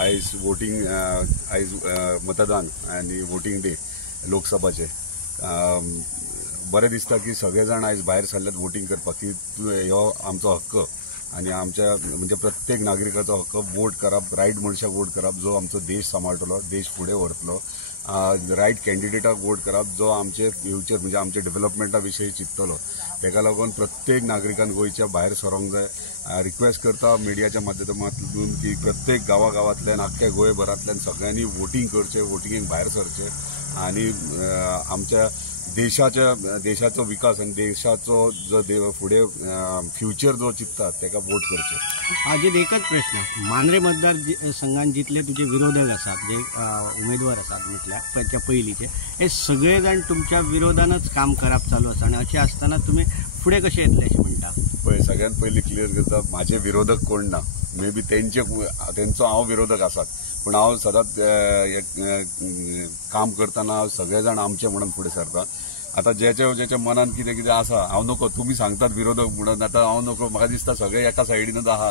आयज वोटिंग आयज मतदान आनी वोटिंग डे लोकसभाचे बरें दिसता की सगळे जाण आयज भायर सरल्यात वोटिंग करपाक की हो आमचो हक्क आणि आमच्या म्हणजे प्रत्येक नागरिकाचो हक्क वोट करप, रायट मनशाक वोट करप जो आमचो देश सांबाळटलो, देश फुडें व्हरतलो, रायट कॅन्डिडेटाक वोट करप जो आमचे फ्युचर म्हणजे आमचे डेव्हलपमेंटा विशयी चिंततलो। तेका लागून प्रत्येक नागरिकान गोंयच्या भायर सरोंक जाय। रिक्वेस्ट करता मिडियाच्या माध्यमांतून की प्रत्येक गांवांतल्यान आख्ख्या गोंयभरांतल्यान सगळ्यांनी वोटिंग करचें, वोटिंगेक भायर सरचें आणि आमच्या देशाचो विकास आणि देशाचो जो फुडें फ्युचर जो चिंतता तेका वोट करचें। हाजेर एकच प्रश्न, मांद्रे मतदारसंघात जितले तुझे विरोधक आसात, जे उमेदवार आसात म्हटल्यार त्याच्या पयलींचे, हे सगळे जाण तुमच्या विरोधानच काम करप चालू आसा आणि अशें आसतना तुमी फुडें कशें येतले अशें म्हणटा? पळय, सगळ्यात पयलीं क्लियर करता, म्हाजे विरोधक कोण ना। मे बी तेंचो हांव विरोधक आसात, पण हांव सदांच काम करतना सगळे जाण आमचे म्हणून फुडें सरता। आता ज्याच्या मनात कितें आसा हांव नको, तुमी सांगतात विरोधक म्हणून, आता हांव नको, म्हाका दिसता सगळे एका सायडीनच आहा